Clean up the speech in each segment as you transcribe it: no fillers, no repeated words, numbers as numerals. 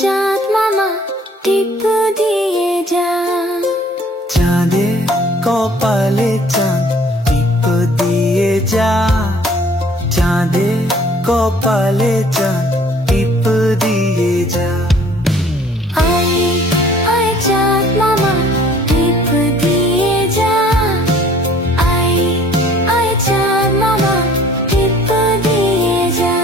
चाँद मामा टिप दिए जा। चाँदे कपाले चाँद टिप दिए जा। चाँदे कपाले चाँद टिप दिए जा। आए चाँद मामा टिप दिए जा। आए चाँद मामा टिप दिए जा।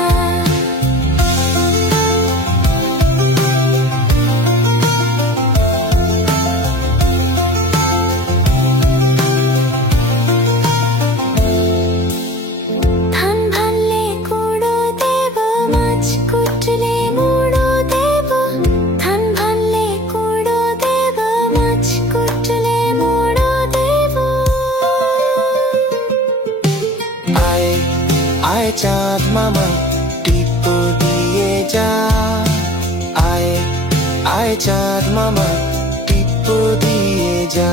धान भाल्ले कुडो देव माछ कुट्ने मुडो देव। धान भाल्ले कुडो देव माछ कुट्ने मुडो देव। आए चाँद मामा टिप दिए जा। आए चाँद मामा टिप दिए जा।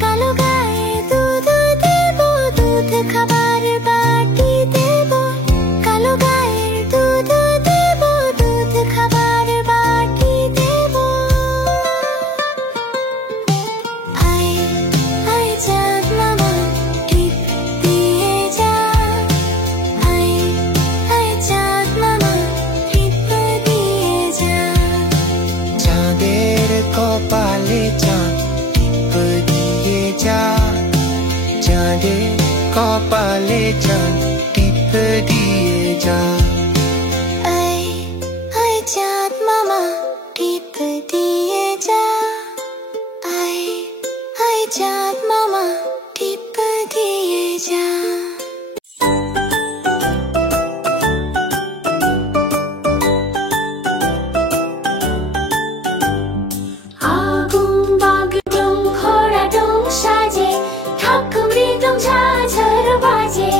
कालो गाए दूध देव दूध खाबार बाटी देव। कालो गाए दूध देव दूध खाबार बाटी देव। आए चाँद मामा टिप दिए जा। आए चाँद मामा टिप दिए जा। चाँदेर कपाले चाँद टिप दिए जा। चाँदेर कपाले चाँद टिप दिए जा। आए चाँद मामा टिप दिए जा। आए चाँद मामा टिप दिए जा। आगुं बागुं घोडा दं साजे थाक मृदं झाझर बाजे।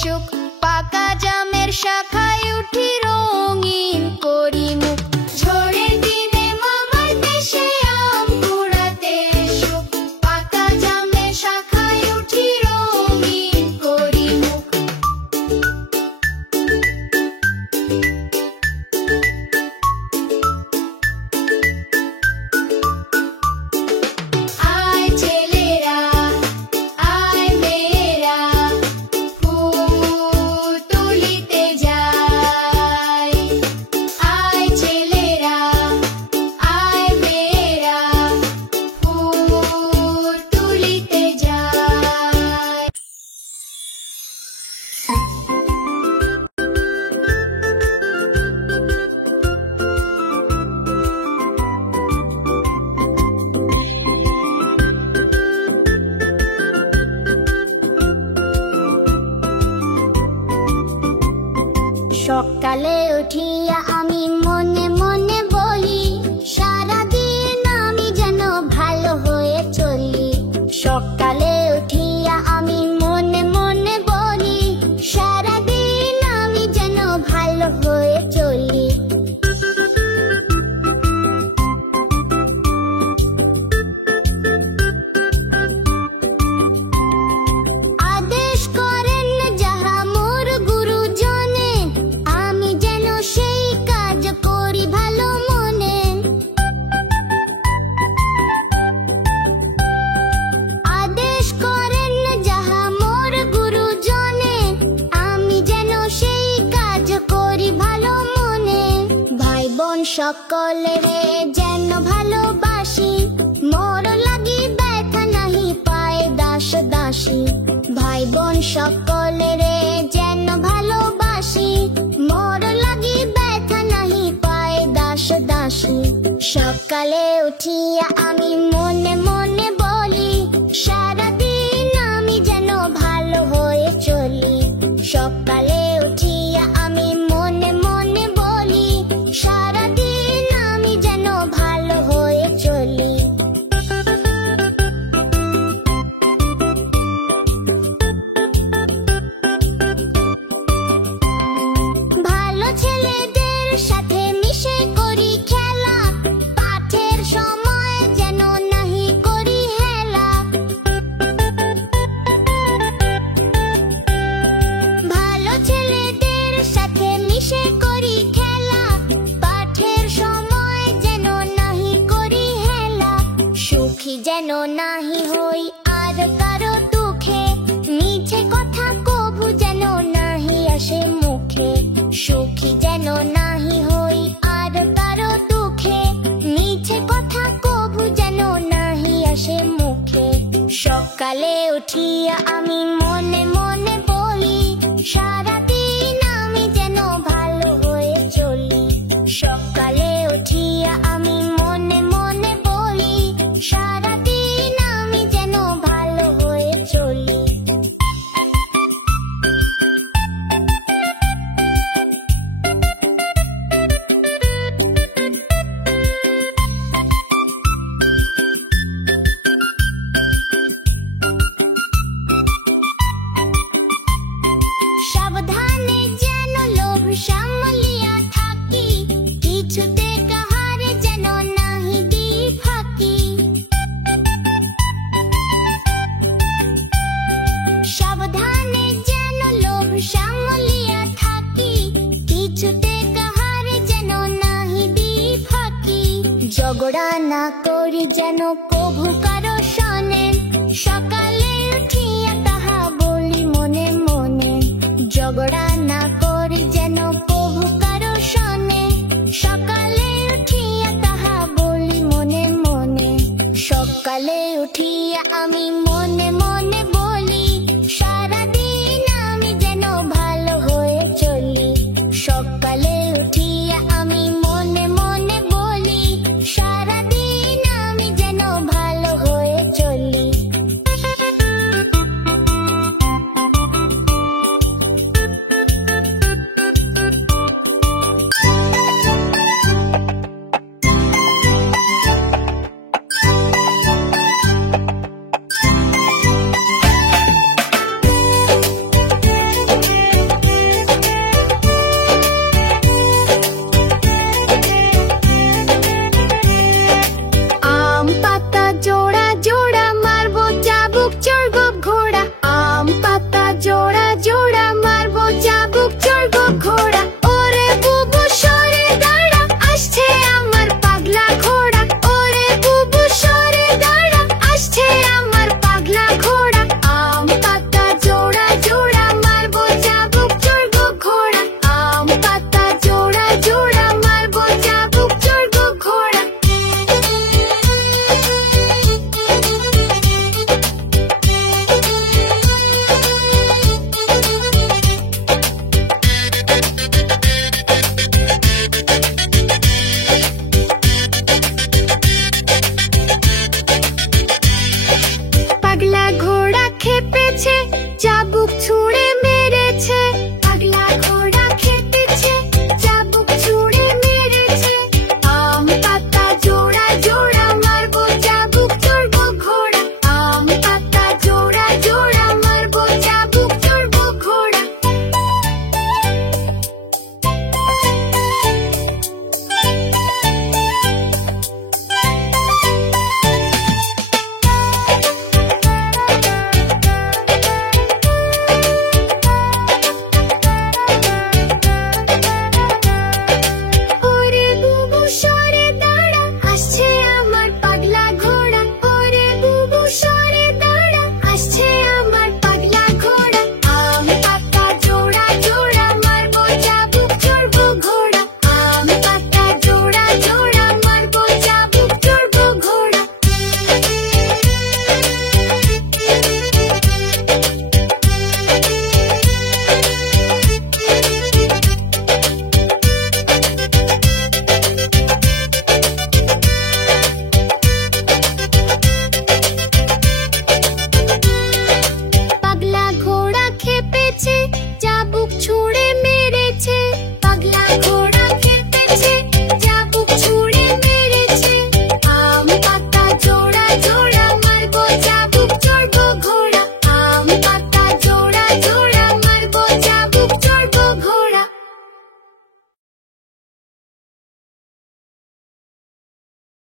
সুখ। পাকা জামের শাখায় উঠি রঙিন করি মুখ। ঝড়ের দিনে মামার দেশে আম কুড়াতে সুখ। পাকা জামের শাখায় উঠি রঙিন করি মুখ। আয় ছেলেরা আয় মেয়েরা ফুল তুলিতে যাই। আয় ছেলেরা আয় মেয়েরা ফুল তুলিতে যাই। সকালে উঠিয়া আমি মনে মনে বলি, সারাদিন আমি যেন ভালো হয়ে চলি। সকালে উঠিয়া আমি মনে মনে বলি, সারাদিন আমি যেন ভালো হয়ে চলি। আদেশ করেন যাহা মোর গুরুজনে, আমি যেন সেই কাজ করি ভালো মনে। আদেশ করেন যাহা মোর গুরুজনে, আমি যেন সেই কাজ করি ভালো মনে। ভাই বোন সকলেরে যেন ভালোবাসি, মোর লাগি ব্যথা নাহি পায় দাস দাসী। ভাই বোন সকলেরে যেন ভালোবাসি, মোর লাগি ব্যথা নাহি পায় দাস দাসী। সকালে উঠিয়া আমি মনে মনে বলি, সারাদিন আমি যেন ভালো হয়ে চলি। সকালে উঠিয়া আমি মনে মনে বলি, সারাদিন আমি যেন ভালো হয়ে চলি। ভালো ছেলেদের সাথে মিশে করি খেলা, পাঠের সময় যেন নাহি করি হেলা। ভালো ছেলেদের সাথে মিশে করি খেলা, পাঠের সময় যেন নাহি করি হেলা। সুখী যেন নাহি হই আর কারো দুঃখে, মিছে কথা কবু যেন নাহি আসে মুখে। সুখী যেন নাহি হই আর কারো দুঃখে, মিছে কথা কবু যেন নাহি আসে মুখে। সকালে উঠিয়া আমি মনে মনে বলি, সারাদিন আমি যেন ভালো হয়ে চলি। সকালে উঠিয়া আমি মনে মনে বলি, সারাদিন আমি যেন ভালো হয়ে চলি। সাবধানে যেন লোভ সামলিয়া থাকি, কিছুতে কাহারে যেন নাহি দিই ফাঁকি। সাবধানে যেন লোভ সামলিয়া থাকি, কিছুতে কাহারে যেন নাহি দিই ফাঁকি। ঝগড়া না করি যেন কভু কারো সনে, সকালে উঠিয়া তাহা বলি মনে মনে। ঝগড়া না করি যেন কভু কারো সনে, সকালে উঠিয়া তাহা বলি মনে মনে। সকালে উঠিয়া আমি